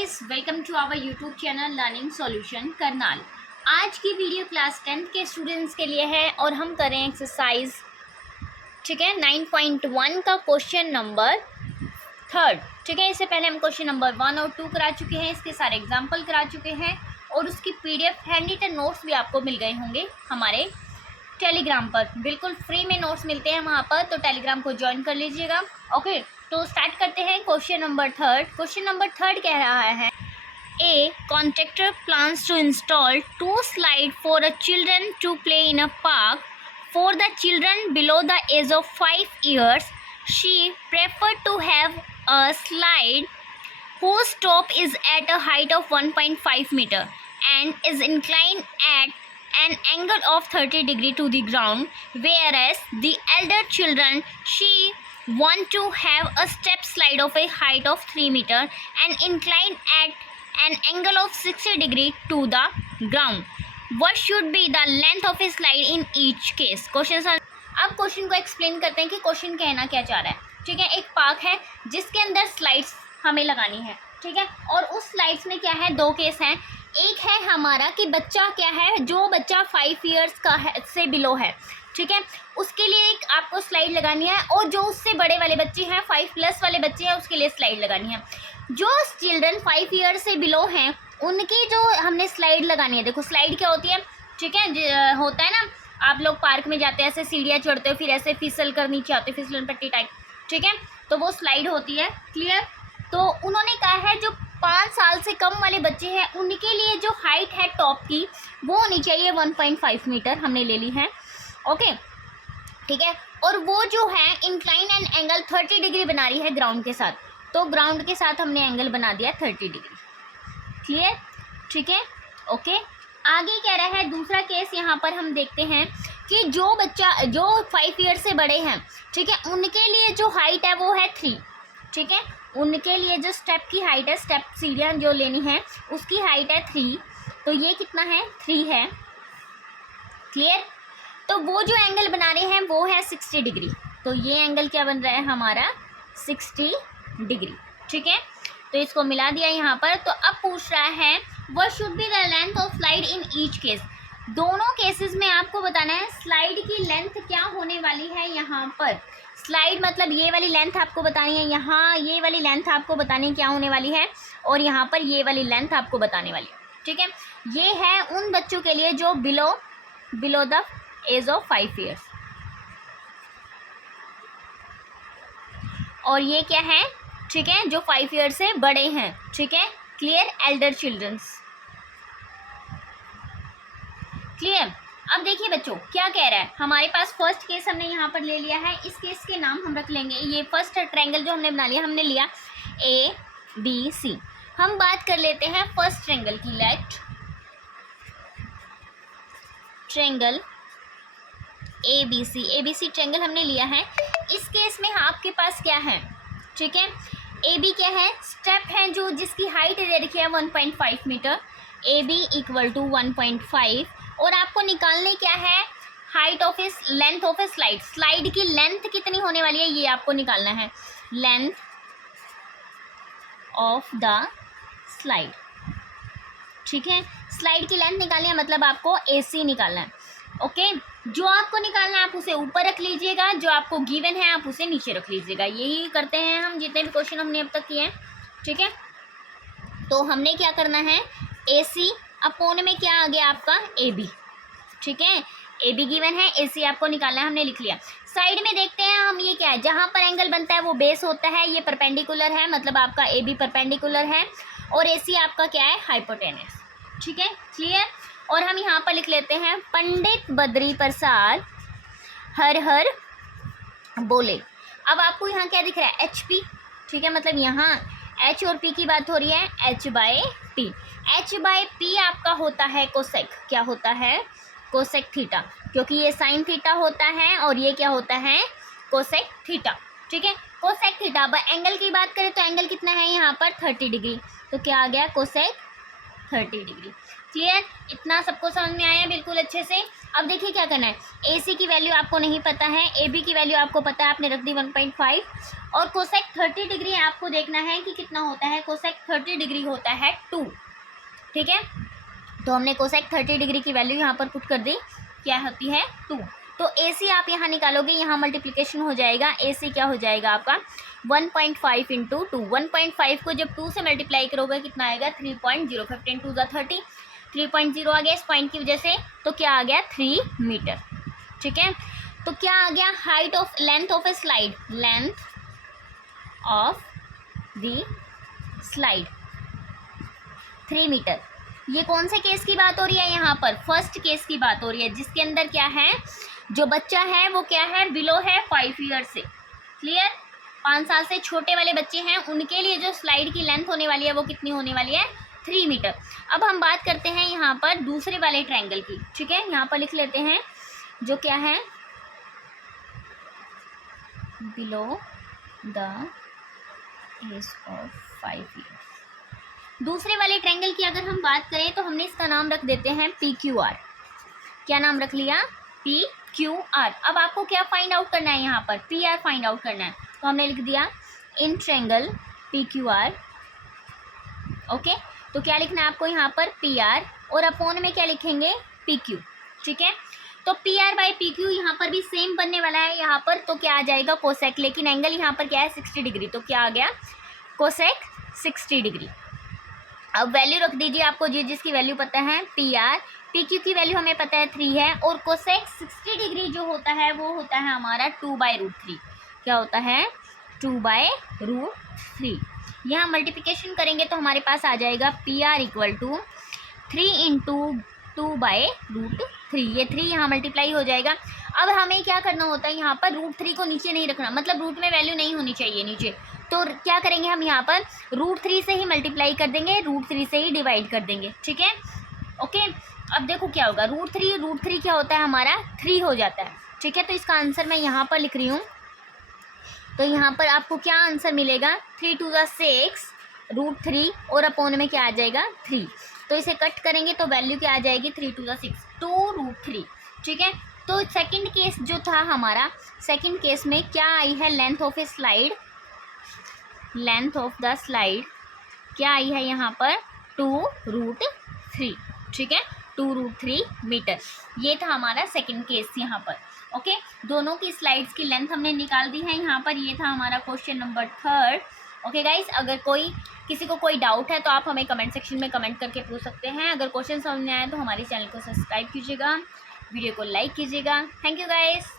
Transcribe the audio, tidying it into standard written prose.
Guys, welcome to our YouTube channel learning solution Karnal. आज की video class 10th के students के लिए है और हम करें एक्सरसाइज 9.1 का क्वेश्चन नंबर 3। इससे पहले हम क्वेश्चन नंबर 1 और 2 करा चुके हैं, इसके सारे एग्जाम्पल करा चुके हैं और उसकी PDF हैंड रिटन नोट्स भी आपको मिल गए होंगे हमारे टेलीग्राम पर। बिल्कुल फ्री में नोट्स मिलते हैं वहाँ पर, तो टेलीग्राम को ज्वाइन कर लीजिएगा। ओके, तो स्टार्ट करते हैं क्वेश्चन नंबर 3। क्वेश्चन नंबर 3 कह रहा है a contractor plans to install 2 slide for a children to play in a park for the children below the age of 5 years. She prefer to have a slide whose top is at a height of 1.5 meter and is inclined at an angle of 30 degree to the ground, whereas the elder children she want to have a step slide of a height of 3 meter and inclined at an angle of 60 degree to the ground. What should be the length of a slide in each case? अब question को explain करते हैं कि question कहना क्या चाह रहा है। ठीक है, एक पार्क है जिसके अंदर स्लाइड्स हमें लगानी है। ठीक है, और उस स्लाइड्स में क्या है, 2 केस हैं। एक है हमारा कि बच्चा क्या है, जो बच्चा 5 years का है से बिलो है, ठीक है, उसके लिए एक आपको स्लाइड लगानी है, और जो उससे बड़े वाले बच्चे हैं, 5+ वाले बच्चे हैं, उसके लिए स्लाइड लगानी है। जो चिल्ड्रन 5 years से बिलो हैं उनकी जो हमने स्लाइड लगानी है। देखो स्लाइड क्या होती है, ठीक है, होता है ना, आप लोग पार्क में जाते हैं, ऐसे सीढ़ियाँ चढ़ते हो, फिर ऐसे फिसल कर नीचे आते हो, फिसलन पट्टी टाइप, ठीक है, तो वो स्लाइड होती है। क्लियर? तो उन्होंने कहा है जो 5 साल से कम वाले बच्चे हैं उनके लिए जो हाइट है टॉप की वो होनी चाहिए 1.5 मीटर, हमने ले ली है। ओके, ठीक है, और वो जो है इंक्लाइन एंड एंगल 30 डिग्री बना रही है ग्राउंड के साथ, तो ग्राउंड के साथ हमने एंगल बना दिया 30 डिग्री। क्लियर? ठीक है, ओके। आगे कह रहा है दूसरा केस, यहाँ पर हम देखते हैं कि जो बच्चा जो 5 years से बड़े हैं, ठीक है, उनके लिए जो हाइट है वो है 3। ठीक है, उनके लिए जो स्टेप की हाइट है, स्टेप सीढ़ियाँ जो लेनी है उसकी हाइट है 3, तो ये कितना है, 3 है। क्लियर? तो वो जो एंगल बना रहे हैं वो है 60 डिग्री, तो ये एंगल क्या बन रहा है हमारा 60 डिग्री। ठीक है, तो इसको मिला दिया यहाँ पर। तो अब पूछ रहा है what should be the length of slide in each case. दोनों केसेस में आपको बताना है स्लाइड की लेंथ क्या होने वाली है। यहाँ पर स्लाइड मतलब ये वाली लेंथ आपको बतानी है, यहाँ ये वाली लेंथ आपको बतानी है क्या होने वाली है, और यहाँ पर ये वाली लेंथ आपको बताने वाली है। ठीक है, ये है उन बच्चों के लिए जो below the age of 5 years, और ये क्या है, ठीक है, जो 5 years से बड़े हैं। ठीक है, क्लियर? Elder children's. क्लियर? अब देखिए बच्चों क्या कह रहा है, हमारे पास फर्स्ट केस हमने यहाँ पर ले लिया है, इस केस के नाम हम रख लेंगे, ये फर्स्ट ट्रायंगल जो हमने बना लिया, हमने लिया ABC। हम बात कर लेते हैं फर्स्ट ट्रायंगल की। लेट ट्रायंगल ABC ट्रायंगल हमने लिया है। इस केस में आपके पास क्या है, ठीक है, AB क्या है, स्टेप है जो जिसकी हाइट दे रखी है 1.5 मीटर, AB = 1.5, और आपको निकालने क्या है, हाइट ऑफ इस length of a slide. Slide की लेंथ कितनी होने वाली है ये आपको निकालना है, लेंथ ऑफ द स्लाइड। ठीक है, स्लाइड की लेंथ निकालनी है, मतलब आपको AC निकालना है। ओके, जो आपको निकालना है आप उसे ऊपर रख लीजिएगा, जो आपको गिवन है आप उसे नीचे रख लीजिएगा। यही करते हैं हम जितने भी क्वेश्चन हमने अब तक किए हैं। ठीक है, तो हमने क्या करना है, AC अपोन में क्या आ गया आपका AB। ठीक है, AB गिवन है, AC आपको निकालना है, हमने लिख लिया। साइड में देखते हैं हम, ये क्या है, जहाँ पर एंगल बनता है वो बेस होता है, ये परपेंडिकुलर है, मतलब आपका AB परपेंडिकुलर है, और AC आपका क्या है, हाइपोटेनस। ठीक है, क्लियर? और हम यहाँ पर लिख लेते हैं पंडित बद्री प्रसाद हर हर बोले। अब आपको यहाँ क्या दिख रहा है, HP। ठीक है, मतलब यहाँ H और P की बात हो रही है, H/P। H/P आपका होता है कोसेक। क्या होता है, कोसेक थीटा, क्योंकि ये साइन थीटा होता है और ये क्या होता है, कोसेक थीटा। ठीक है, कोसेक थीटा। अब एंगल की बात करें तो एंगल कितना है यहाँ पर 30 डिग्री, तो क्या आ गया, कोसेक 30 डिग्री। क्लियर? इतना सबको समझ में आया बिल्कुल अच्छे से। अब देखिए क्या करना है, AC की वैल्यू आपको नहीं पता है, AB की वैल्यू आपको पता है, आपने रख दी 1.5, और कोसेक 30 डिग्री आपको देखना है कि कितना होता है। कोसेक 30 डिग्री होता है 2। ठीक है, तो हमने कोसेक 30 डिग्री की वैल्यू यहाँ पर पुट कर दी, क्या होती है 2। तो AC आप यहाँ निकालोगे, यहाँ मल्टीप्लिकेशन हो जाएगा, AC क्या हो जाएगा आपका 1.5 इंटू 2। 1.5 को जब 2 से मल्टीप्लाई करोगे कितना आएगा 3.0। 15 2 ज़ा 30, 3.0 आ गया इस पॉइंट की वजह से, तो क्या आ गया 3 मीटर। ठीक है, तो क्या आ गया height of length of a slide, length of the slide 3 metre. ये कौन से केस की बात हो रही है यहाँ पर, फर्स्ट केस की बात हो रही है, जिसके अंदर क्या है, जो बच्चा है वो क्या है, बिलो है 5 ईयर से। क्लियर? 5 साल से छोटे वाले बच्चे हैं, उनके लिए जो स्लाइड की लेंथ होने वाली है वो कितनी होने वाली है 3 मीटर। अब हम बात करते हैं यहाँ पर दूसरे वाले ट्रायंगल की। ठीक है, यहाँ पर लिख लेते हैं जो क्या है, below the age of 5 year. दूसरे वाले ट्रायंगल की अगर हम बात करें तो हमने इसका नाम रख देते हैं PQR। क्या नाम रख लिया, PQR। अब आपको क्या फाइंड आउट करना है, यहाँ पर PR फाइंड आउट करना है, तो हमने लिख दिया इन ट्रायंगल PQR। ओके, तो क्या लिखना है आपको यहाँ पर PR, और अपोन में क्या लिखेंगे PQ। ठीक है, तो PR बाई PQ यहाँ पर भी सेम बनने वाला है यहाँ पर, तो क्या आ जाएगा कोसेक, लेकिन एंगल यहाँ पर क्या है 60 डिग्री, तो क्या आ गया कोसेक 60 डिग्री। अब वैल्यू रख दीजिए, आपको जिसकी वैल्यू पता है PR, PQ की वैल्यू हमें पता है 3 है, और कोसेक 60 डिग्री जो होता है वो होता है हमारा 2/√3। क्या होता है 2/√3। यहाँ मल्टीप्लिकेशन करेंगे तो हमारे पास आ जाएगा PR इक्वल टू 3 इंटू 2/√3। ये 3 यहाँ मल्टीप्लाई हो जाएगा। अब हमें क्या करना होता है, यहाँ पर √3 को नीचे नहीं रखना, मतलब रूट में वैल्यू नहीं होनी चाहिए नीचे, तो क्या करेंगे हम यहाँ पर √3 से ही मल्टीप्लाई कर देंगे, √3 से ही डिवाइड कर देंगे। ठीक है, ओके। अब देखो क्या होगा, √3 क्या होता है हमारा 3 हो जाता है। ठीक है, तो इसका आंसर मैं यहाँ पर लिख रही हूँ, तो यहाँ पर आपको क्या आंसर मिलेगा 3 2 ज़ा 6 √3, और अपोन में क्या आ जाएगा 3, तो इसे कट करेंगे तो वैल्यू क्या आ जाएगी 3 2 ज़ा 6 2√3। ठीक है, तो सेकंड केस जो था हमारा, सेकंड केस में क्या आई है, length of a slide, length of the slide क्या आई है यहाँ पर 2√3। ठीक है, 2√3 मीटर। ये था हमारा सेकंड केस यहाँ पर। ओके, दोनों की स्लाइड्स की लेंथ हमने निकाल दी है यहाँ पर। ये था हमारा क्वेश्चन नंबर 3। ओके गाइस, अगर किसी को कोई डाउट है तो आप हमें कमेंट सेक्शन में कमेंट करके पूछ सकते हैं। अगर क्वेश्चन समझ में आया तो हमारे चैनल को सब्सक्राइब कीजिएगा, वीडियो को लाइक कीजिएगा। Thank you guys.